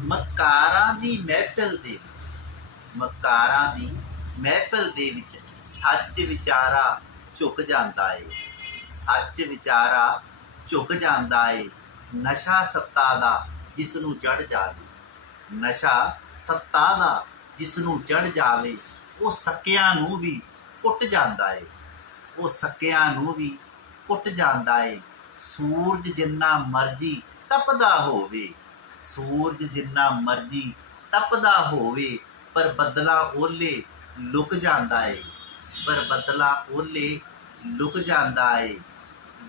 ਮਕਾਰਾਂ ਦੀ ਮਹਿਫਲ ਦੇ ਮਕਾਰਾਂ ਦੀ ਮਹਿਫਿਲ ਦੇ ਵਿੱਚ ਸੱਚ ਵਿਚਾਰਾ ਝੁਕ ਜਾਂਦਾ ਏ। ਸੱਚ ਵਿਚਾਰਾ ਝੁਕ ਜਾਂਦਾ ਏ। ਨਸ਼ਾ ਸੱਤਾ ਦਾ ਜਿਸ ਨੂੰ ਚੜ ਜਾਵੇ। ਨਸ਼ਾ ਸੱਤਾ ਦਾ ਜਿਸ ਨੂੰ ਚੜ ਜਾਵੇ, ਉਹ ਸੱਕਿਆਂ ਨੂੰ ਵੀ ਕੁੱਟ ਜਾਂਦਾ ਏ। ਉਹ ਸੱਕਿਆਂ ਨੂੰ ਵੀ ਕੁੱਟ ਜਾਂਦਾ ਏ। ਸੂਰਜ ਜਿੰਨਾ ਮਰਜ਼ੀ ਤਪਦਾ ਹੋਵੇ। ਸੂਰਜ ਜਿੰਨਾ ਮਰਜ਼ੀ ਤਪਦਾ ਹੋਵੇ, ਪਰ ਬੱਦਲਾ ਓਲੇ ਲੁਕ ਜਾਂਦਾ ਏ। ਪਰ ਬੱਦਲਾ ਓਲੇ ਲੁਕ ਜਾਂਦਾ ਏ।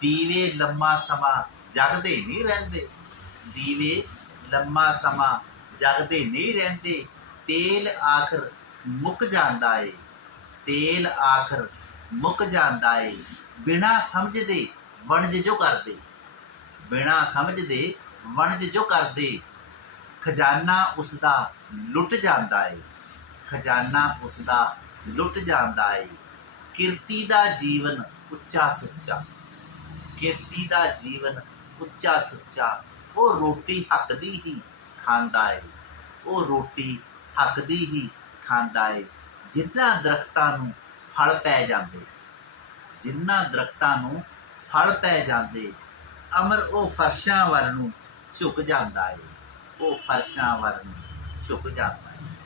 ਦੀਵੇ ਲੰਮਾ ਸਮਾਂ ਜਗਦੇ ਨਹੀਂ ਰਹਿੰਦੇ। ਦੀਵੇ ਲੰਮਾ ਸਮਾਂ ਜਗਦੇ ਨਹੀਂ ਰਹਿੰਦੇ। ਤੇਲ ਆਖਰ ਮੁੱਕ ਜਾਂਦਾ ਏ। ਤੇਲ ਆਖਰ ਮੁੱਕ ਜਾਂਦਾ ਏ। ਬਿਨਾ ਸਮਝਦੇ ਵਣਜ ਜੋ ਕਰਦੇ। ਬਿਨਾ ਸਮਝਦੇ ਵਣਜ ਜੋ ਕਰਦੇ। ਖਜ਼ਾਨਾ ਉਸ ਦਾ ਲੁੱਟ ਜਾਂਦਾ ਏ। ਖਜ਼ਾਨਾ ਉਸ ਦਾ ਲੁੱਟ ਜਾਂਦਾ ਏ। ਕਿਰਤੀ ਦਾ ਜੀਵਨ ਉੱਚਾ ਸੁੱਚਾ। ਕਿਰਤੀ ਦਾ ਜੀਵਨ ਉੱਚਾ ਸੁੱਚਾ। ਉਹ ਰੋਟੀ ਹੱਕ ਦੀ ਹੀ ਖਾਂਦਾ ਏ। ਉਹ ਰੋਟੀ ਹੱਕ ਦੀ ਹੀ ਖਾਂਦਾ ਏ। ਜਿੰਨਾ ਦਰਖਤਾਂ ਨੂੰ ਫਲ ਪੈ ਜਾਂਦੇ, ਜਿੰਨਾ ਦਰਖਤਾਂ ਨੂੰ ਫਲ ਪੈ ਜਾਂਦੇ, ਅਮਰ ਉਹ ਫਰਸ਼ਾਂ ਵੱਲ ਨੂੰ ਝੁਕ ਜਾਂਦਾ ਏ। वो फरसा वर में छुप जाता है